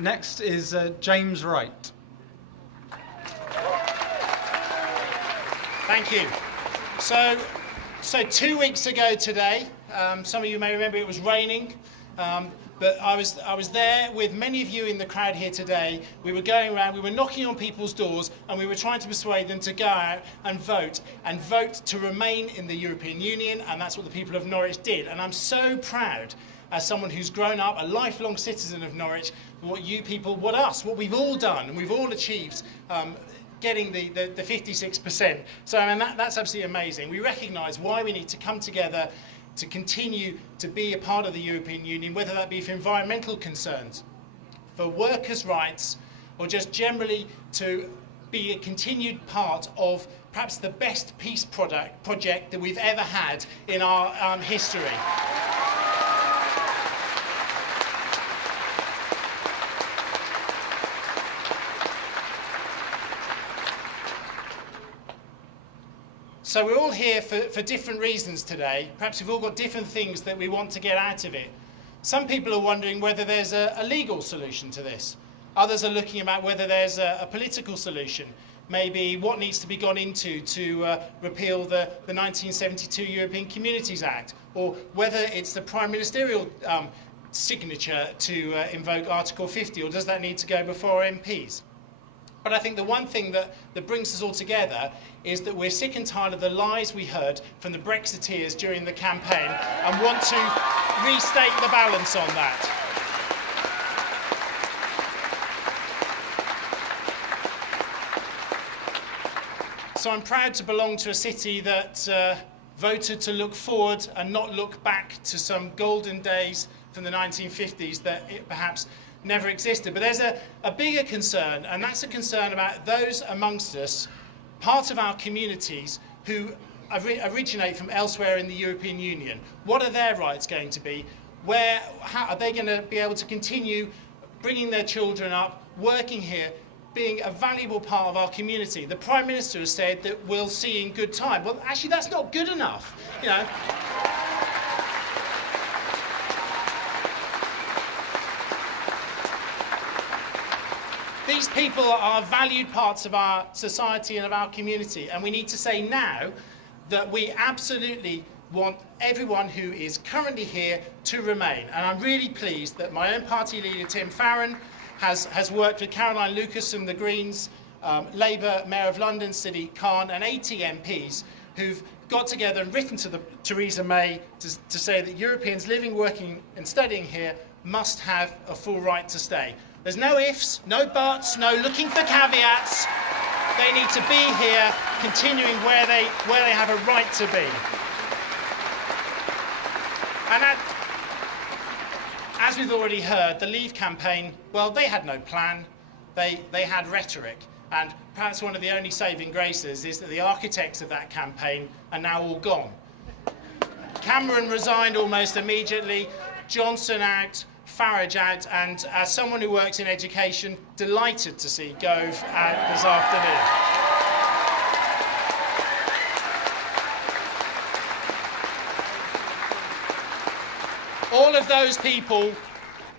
Next is James Wright. Thank you. So 2 weeks ago today, some of you may remember it was raining, but I was there with many of you in the crowd here today. We were going around, we were knocking on people's doors, and we were trying to persuade them to go out and vote to remain in the European Union, and that's what the people of Norwich did. And I'm so proud, as someone who's grown up, a lifelong citizen of Norwich, what you people, what we've all done, and we've all achieved getting the 56%. So I mean, that's absolutely amazing. We recognise why we need to come together to continue to be a part of the European Union, whether that be for environmental concerns, for workers' rights, or just generally to be a continued part of perhaps the best peace project that we've ever had in our history. So we're all here for different reasons today. Perhaps we've all got different things that we want to get out of it. Some people are wondering whether there's a legal solution to this. Others are looking about whether there's a political solution. Maybe what needs to be gone into to repeal the 1972 European Communities Act, or whether it's the prime ministerial signature to invoke Article 50, or does that need to go before MPs? But I think the one thing that brings us all together is that we're sick and tired of the lies we heard from the Brexiteers during the campaign and want to restate the balance on that. So I'm proud to belong to a city that voted to look forward and not look back to some golden days from the 1950s that it perhaps never existed. But there's a bigger concern, and that's a concern about those amongst us, part of our communities, who originate from elsewhere in the European Union. What are their rights going to be? How are they going to be able to continue bringing their children up, working here, being a valuable part of our community? The Prime Minister has said that we'll see in good time. Well, actually, that's not good enough. You know. These people are valued parts of our society and of our community, and we need to say now that we absolutely want everyone who is currently here to remain. And I'm really pleased that my own party leader, Tim Farron, has worked with Caroline Lucas from the Greens, Labour Mayor of London, Sadiq Khan, and 80 MPs who've got together and written to Theresa May to say that Europeans living, working and studying here must have a full right to stay. There's no ifs, no buts, no looking for caveats. They need to be here, continuing where they have a right to be. And as we've already heard, the Leave campaign, well, they had no plan. They had rhetoric. And perhaps one of the only saving graces is that the architects of that campaign are now all gone. Cameron resigned almost immediately, Johnson out, Farage out, and as someone who works in education, delighted to see Gove out this afternoon. All of those people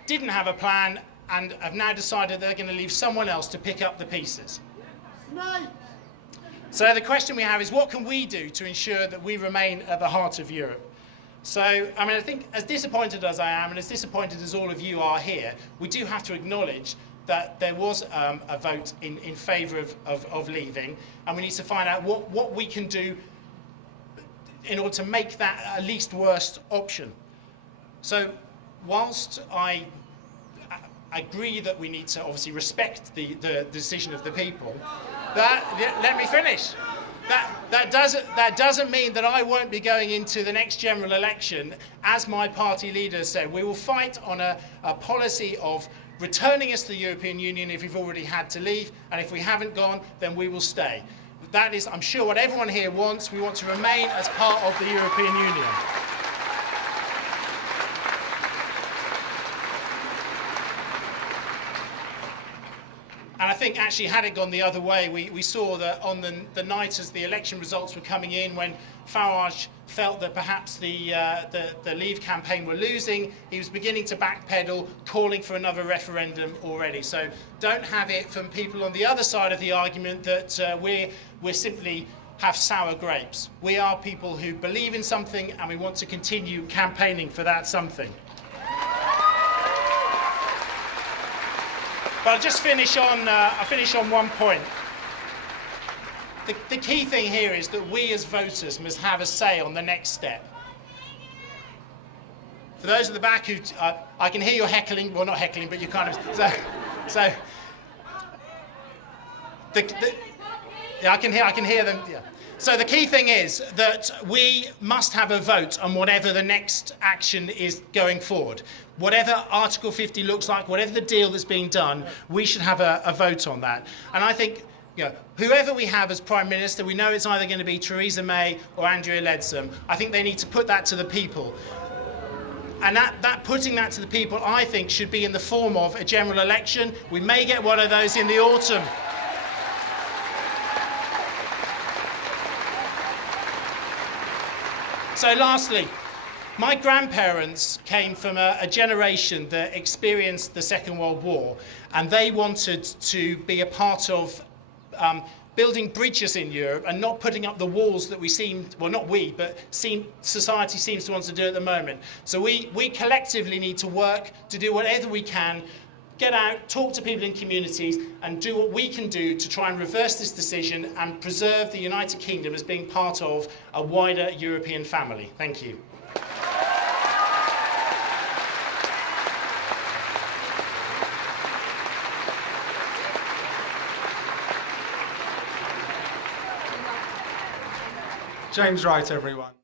didn't have a plan and have now decided they're going to leave someone else to pick up the pieces. No. So the question we have is, what can we do to ensure that we remain at the heart of Europe? So, I mean, I think as disappointed as I am, and as disappointed as all of you are here, we do have to acknowledge that there was a vote in favour of leaving, and we need to find out what we can do in order to make that a least worst option. So, whilst I agree that we need to obviously respect the decision of the people, let me finish. That doesn't mean that I won't be going into the next general election. As my party leader said, we will fight on a policy of returning us to the European Union if we've already had to leave, and if we haven't gone, then we will stay. That is, I'm sure, what everyone here wants. We want to remain as part of the European Union. And I think actually had it gone the other way, we saw that on the night as the election results were coming in, when Farage felt that perhaps the Leave campaign were losing, he was beginning to backpedal, calling for another referendum already. So don't have it from people on the other side of the argument that we're simply have sour grapes. We are people who believe in something and we want to continue campaigning for that something. But I'll just finish on one point. The key thing here is that we as voters must have a say on the next step. For those at the back who, I can hear you heckling, well not heckling, but you kind of, yeah, I can hear them. Yeah. So the key thing is that we must have a vote on whatever the next action is going forward. Whatever Article 50 looks like, whatever the deal that's being done, we should have a vote on that. And I think, you know, whoever we have as Prime Minister, we know it's either going to be Theresa May or Andrea Leadsom. I think they need to put that to the people. And that putting that to the people, I think, should be in the form of a general election. We may get one of those in the autumn. So lastly, my grandparents came from a generation that experienced the Second World War, and they wanted to be a part of building bridges in Europe and not putting up the walls that we seem, well not we, but society seems to want to do at the moment. So we collectively need to work to do whatever we can, get out, talk to people in communities and do what we can do to try and reverse this decision and preserve the United Kingdom as being part of a wider European family. Thank you. James Wright, everyone.